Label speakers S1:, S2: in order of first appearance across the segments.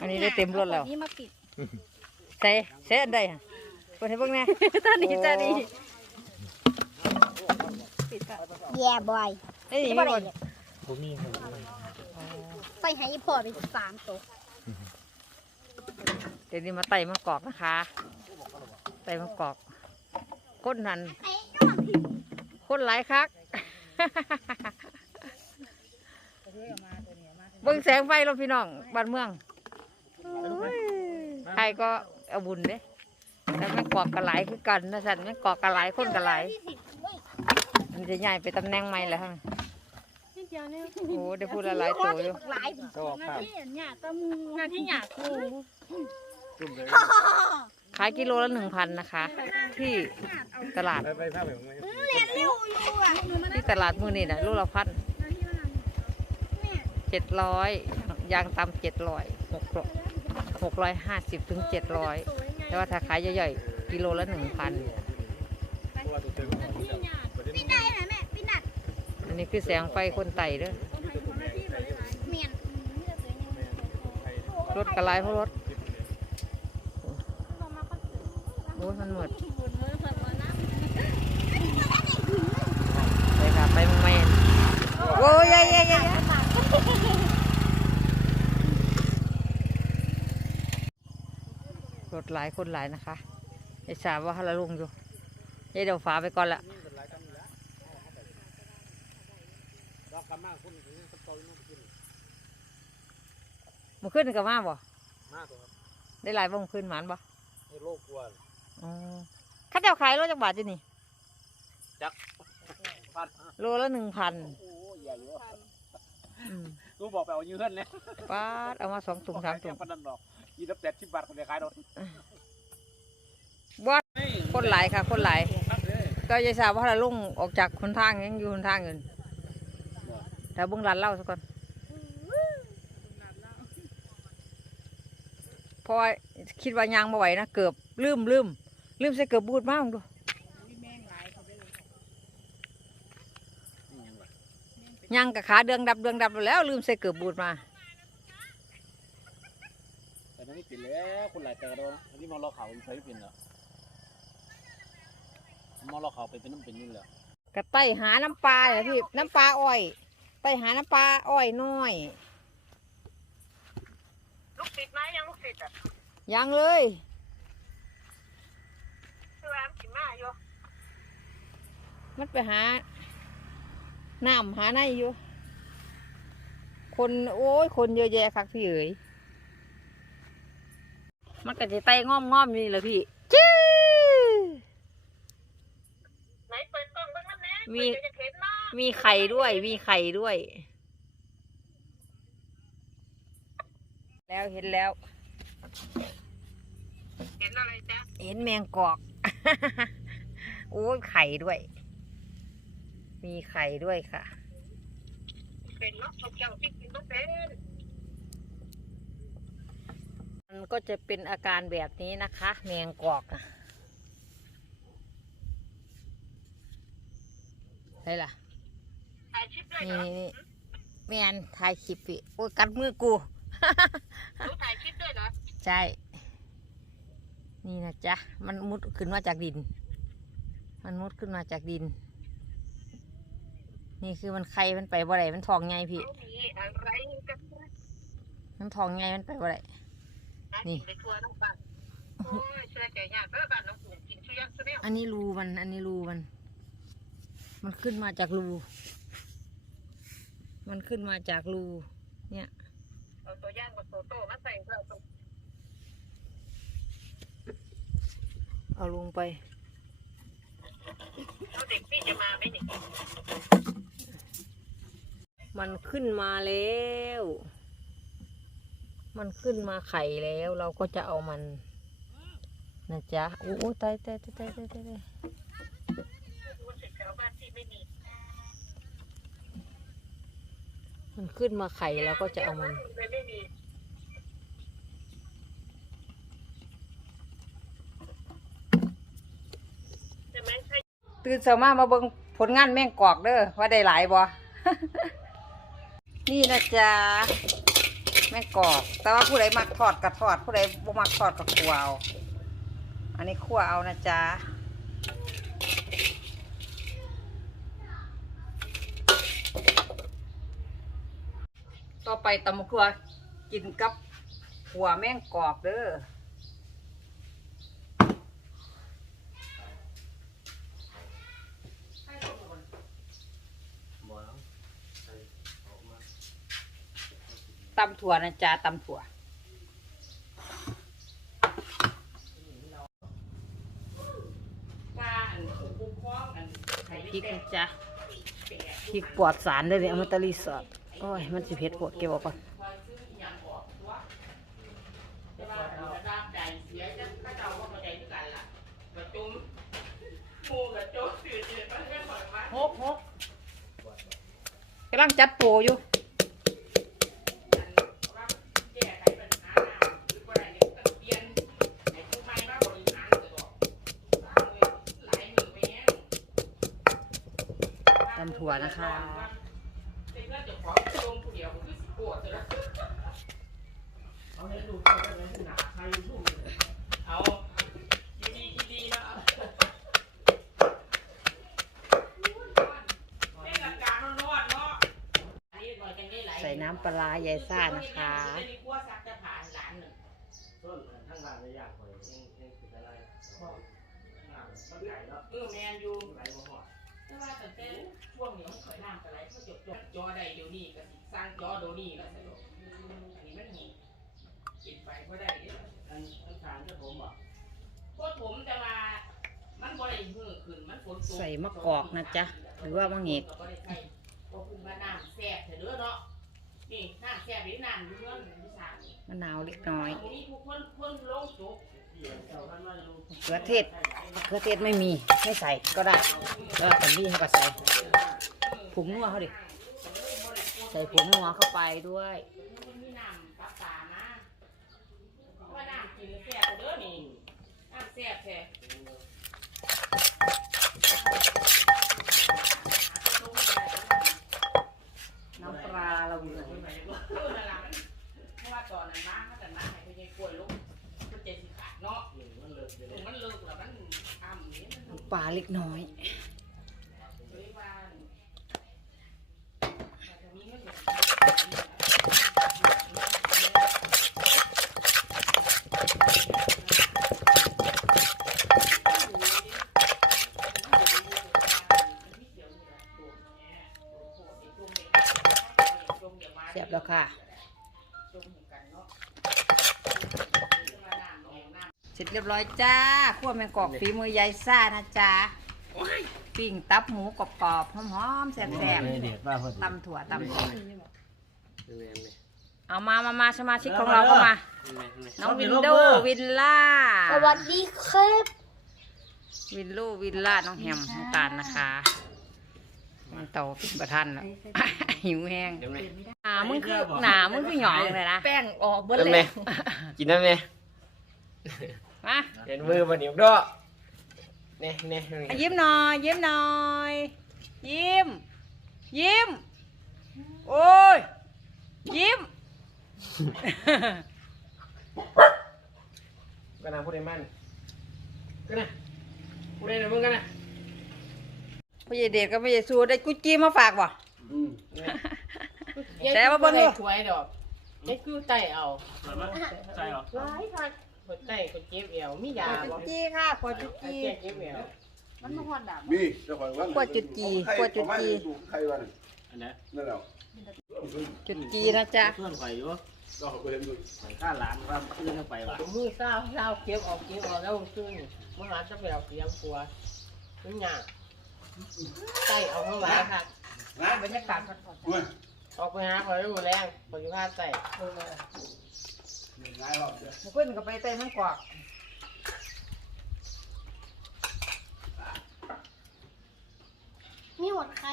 S1: อันนี้ได้เต็มรถแล้ว
S2: นี่มาปิด
S1: ใส่ใส่อันใดฮะเปิดให้เบิ่งแหน่
S2: ตอนนี้จะดี
S1: โอ้
S2: ปิดก่อน
S3: แย่บ่อย
S1: เอ้ย
S3: ไม่
S1: มี
S3: บ่
S1: บ่
S3: ได้
S4: ผมมีครับ
S3: ใส่ให้พ่อไปสามตัว
S1: เดี๋ยวนี้มาไต่มะกอกนะคะไต่มะกอกคนนั้นคนหลายคัก เบิ่งแสงไฟรถพี่น้องบ้านเมืองโอ้ย ใครก็เอาบุญเด้แล้วไม่กอกกระไหลคือกันนะสันไม่กอกกระไหลคนกระไหลมันจะใหญ่ไปตำแหน่งไหม่แล้วฮะ
S2: โอ้เดี๋ยว
S1: พูดละลายตัวอยู่
S3: งา
S2: นที่หยา
S4: บ
S1: ขายกิโลละหนึ่งพันนะคะ ที่ตลาดที่ตลาดมือนี่นะลูกละพันเจ็ดร้อยยางตำเจ็ดร้อยหกรอบ 650ถึง700 แต่ว่าถ้าขายใหญ่ๆกิโลละหน
S3: แม่พี่น1,000
S1: อันนี้คือแสงไฟคนไต่เด้อ
S3: ย
S1: รถกระไลเพราะรถโอ้ยมันหมดไปค่ะไปไม่โอ้ยยยยย หลายคนหลายนะคะไอ้สาวว่าฮาละลุงอยู่เย้เดี๋ยวฝาไปก่อนละ
S4: มัน
S1: ขึ้นกับมาบ่
S4: มากตัวครับ
S1: ได้หลายบ่มันขึ้นหมันบ่
S4: ให้โลกกลัว
S1: อ๋อข้าเจ้าขายโลจักบาทจีนี่
S4: จักฟัน
S1: โลละหนึ่งพัน
S4: โอ้ยใหญ่อยู่
S1: อืม
S4: กูบอกไปเอายืนเลย
S1: ป้าดเอามาสองถุงสามถุง
S4: ปนันด อกยี่สิบแปดสิบบาทคนเดียวขายรถ
S1: บอสคนหลายค่ะ คนหลายก็ยายสาวว่าเราลุงออกจากคนทางยังอยู่คนทางอื่นแต่เบุ้งร้านเหล้าสักก่อนเพราะว่าคิดว่ายางมาไหวนะเกือบลืมลืมลืมใส่เกือบบูดมากดูยางกับขาเดืองดับเดืองดับแล้ว ลืมใส่เกือบบูดมา
S4: แต่นั่นนี่ปิดแล้วคนหลายแต่กระโดดอันนี้มองเราเขาใช้ปิดแล้วมองเราเขาเป็นเป็นน้ำเป็นนี่แหละ
S1: กระไตหาน้ำปลาเลยพี่น้ำปลาอ้อยไตหาน้ำปลาอ้อยน้อย
S5: ลูกติดไหมยังลูกติดอะ
S1: ยังเลย
S5: คือว่ามันสิมาอยู่
S1: มันไปหาน้ำหาในอยู่ คนโอ้ยคนเยอะแยะครับพี่เอ๋ย มันก็จะไต่ง่อมง่อมๆนี่แหละพี่จื้อ
S5: ไหนเปิดกล้องเบิ่งน้ำแน่
S1: มี
S5: เปิดจะเห็นเนาะ
S1: มีไข่ด้วย มีไข่ด้วย แล้วเห็นแล้ว
S5: เห็นอะไรจ๊ะ
S1: เห็นแมงกอก โอ้ยไข่ด้วย มีไข่ด้วยค่ะ
S5: เป็นเนาะเขาเจ้าที่กินก็เป็น
S1: มันก็จะเป็นอาการแบบนี้นะคะ แมงกอกอะใช่ล่ะ
S5: ถ่ายคลิปด้วย
S1: นี่
S5: เหรอ
S1: นี่นี่แมนถ่ายคลิปพี่โอ้ยกัดมือกู
S5: หนูถ่ายคลิปด้วยเหรอ
S1: ใช่ นี่นะจ๊ะ มันมุดขึ้นมาจากดิน มันมุดขึ้นมาจากดิน นี่คือมันไข่มันไปบ่ได้มันทองไงพี่
S5: เขามีอะไรกัน
S1: มันทองไงมันไปบ่ได้ นี่
S5: นี่ไปทัวร์น้องบ้านโอ้ยช่วยแก่ยากเด้อบ้านน้องปู่กินช่วยยังซะแล้ว
S1: อันนี้รูมัน อันนี้รูมัน มันขึ้นมาจากรู มันขึ้นมาจากรู เนี่ย
S5: เอาตัวย่างกับโตโต้มาใส่เพื่อเอาตัว
S1: เอาลงไป
S5: เอาเด็กพี่จะมาไหมเนี่ย
S1: มันขึ้นมาแล้ว มันขึ้นมาไข่แล้วเราก็จะเอามันนะจ๊ะโอ้ตายตายตายตายตายตาย
S5: มั
S1: นขึ้นมาไข่เราก็จะเอามัน ตื่นเช้ามามาเบิ่งผลงานแม่งกอกเด้อว่าได้หลายบ่ นี่นะจ๊ะ มม่กรอก แต่ว่าผู้ใดมักทอดก็ทอด ผู้ใดบ่มักทอดก็คั่วเอาอันนี้ขั่วเอานะจ๊ะต่อไปตำขัวกินกับหัวแม่งกอกเด้อ ตำถั่วนะจ๊ะตำถั่วใส่พริกนะจ๊ะพริกปลอดสารเลยเนี่ยเอามาตะลีสอดโอ้ย มันสิเผ็ดโคตรเก็บออกก่อนหกหกกำลังจัดโปรอยู่
S5: ได้ไหล
S1: ใส่น้ำปลายายซ่านะคะ
S5: ไม่ได้กลัวสักจะผ่านหลานหนึ่ง
S4: ต้นทั้งบ้านเออยยังยังติดอะไรต้นไก่เนาะ
S5: เออแมนอยู่
S4: ไหลมาหอด
S5: แต่ว่าแต่แต่ ช่วงนี้มันเคยน้ำกระไรเขาจดจดจอได้เดี๋ยวนี้ก็สิสร้างจอเดี๋ยวนี้ก็สะดวกอันนี้มันหีปิดไปก็ได้เด้อ
S4: อันอันขานจะผมบอก
S5: พวกผมจะมามันบ่ได้มือขึ้นมันฝนตก
S1: ใส่มะกอกนะจ๊ะหรือว่ามะเหงก
S5: ก็บ่ได้ใส่เพราะคุณว่าน้ำแซ่บเถอะเด้อเนาะนี่น้ำแซ่บนี่น้ำอยู่เงินที่สามนี่
S1: มะนาวเล็กน้อย
S5: ตรงนี้ทุกคนคนลงจุก
S4: ที่เจ้าท่านมาอยู่
S1: มะเขือเทศมะเขือเทศไม่มีไม่ใส่ก็ได้แล้วต่นี่เขาก็ใส่ผงนัวเขาดิใส่ผงนัวเข้าไปด้วย
S5: แซ่บแท้
S1: น้อ
S5: ยว่าแต่จะมีเงิน
S1: เสียบแล้วค่ะ เสร็จเรียบร้อยจ้าขั้วแมงกอกฝีมือยายซ่านะจ๊ะปิ้งตับหมูกรอบๆหอมๆแซ่บ
S4: เด็ดว่าพอ
S1: ๆตำถั่วตำถั่ว
S4: เรียนเลย
S1: เอามามามาสมาชิกของเราก็มา น้องวินโดวินล่า
S3: สวัสดีครับ
S1: วินโลวินล่าน้องแฮมน้องตาลนะคะมันโตเป็นประทันแล้ว หิวแห้ง
S4: เดี๋ยวไหม
S1: หนามึงคือหนามึงคือหยองเลยนะ
S2: แป้งออกเบิด
S6: นั่น
S2: เล
S6: ไง
S2: ย
S6: กินนั่นไง
S1: มา
S6: เห็นมือมันเหนียวด้วยเนี่ยเนี่ย
S1: อะยิ้มหน่อยยิ้มหน่อย ยิ้ม ยิ้ม โอ้ย ยิ้ม
S6: ก็นะพูดได้มั่นก็นะพูดได้นะมึงกันนะ
S1: พ่อใหญ่เดชกับพ่อใหญ่สูได้กุจีมาฝากบ่
S4: อืม
S1: แต่ว่าเบิ่งดู
S5: ถวยดอกไอ้คือไตเอา
S4: ใช่เหรอ
S5: หลายพัน คนไตคนเจ็บเอวมียา
S1: กุ
S5: บ่
S1: จีค่ะขวดจุ
S5: ไอ้
S1: จี
S5: แก่เจ็บเอว
S2: มันมาหอดดับ
S7: มีเจ้าของว่า
S1: ขวดจุดจีขวดจุดจี
S7: ใครวะ
S4: อันนี้
S7: นั่นแหละ
S1: จุดจีนะจ๊ะ
S4: เพื่อนข่อยอยู่
S7: ก็เขาไปเห็นดู
S4: ข่อยข้าหลานว่าเพื่อนเข้าไปว่ะ
S5: มือเศร้าเศร้าเก็บออกเก็บออกแล้วซึ่งมหาจะไปเอาเสียงกลัวมันยากไตเอาข้างหลังค่ะ
S7: นะ
S1: บรรยากาศก่อน
S7: เว้ย
S5: ออกไปหาคอยรู้แรงปฏิภาณไต
S7: นายรอบเดียว
S1: ๆขึ้นกับไปเต้นมันกวาก
S3: มีหมดใคร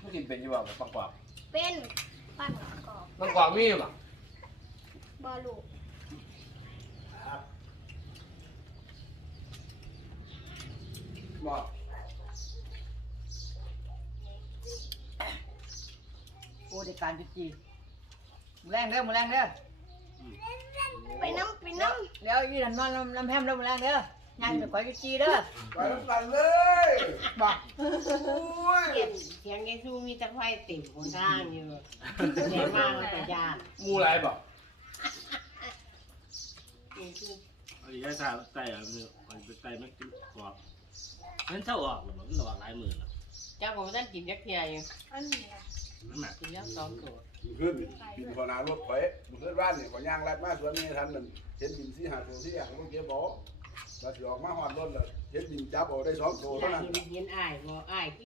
S7: ไม่กินเป็นอยู่ว่าปังปัง
S3: เป็นปั้นกรอบ
S6: มันกว่ามีมั้ง
S3: บอลู
S7: บอก
S1: โอ้เด็กการจุดจีมือ แรงเด้อมือแรงเด้อ
S3: ไปน้ำไปน้
S1: เดี๋ยวยี่นั่นนอนน้ำแฮมเด้อมือแรงเด้อย่างจะขอจุดจีเด้อ
S8: ไปน้ำกันเลย
S1: บอก
S8: โอ้ย
S9: เสียงเสียงยายซูมีตะไคร้ติ่มคนทางอยู่เสียงมากมันจะยาก
S7: มูไรบอก
S9: ยายซู
S4: อันนี้ได้ใส่ใส่อันนี้อันนี้ใส่มันกินกรอบมันเท่าออกหรือเปล่ามันออกหลายมือแล้ว
S9: เจ้าผมท่านกินยักษ์เทียอยู่
S2: อันนี้อะ
S4: นั่นแหละ
S9: กินแล้วสองตัว
S8: ขึ้นบินขอนารถข่อยมันขึ้นบ้านนี่ขอย่างรัดมาสวนนี่ทันมันเห็นบินสี่หาตัวที่อย่างมันเก็บบ่เราสิออกมาหอดรถแล้วเห็นบินจับเอาได้สองตัวเท่านั้น
S9: เห็นอ้ายบ่อ้าย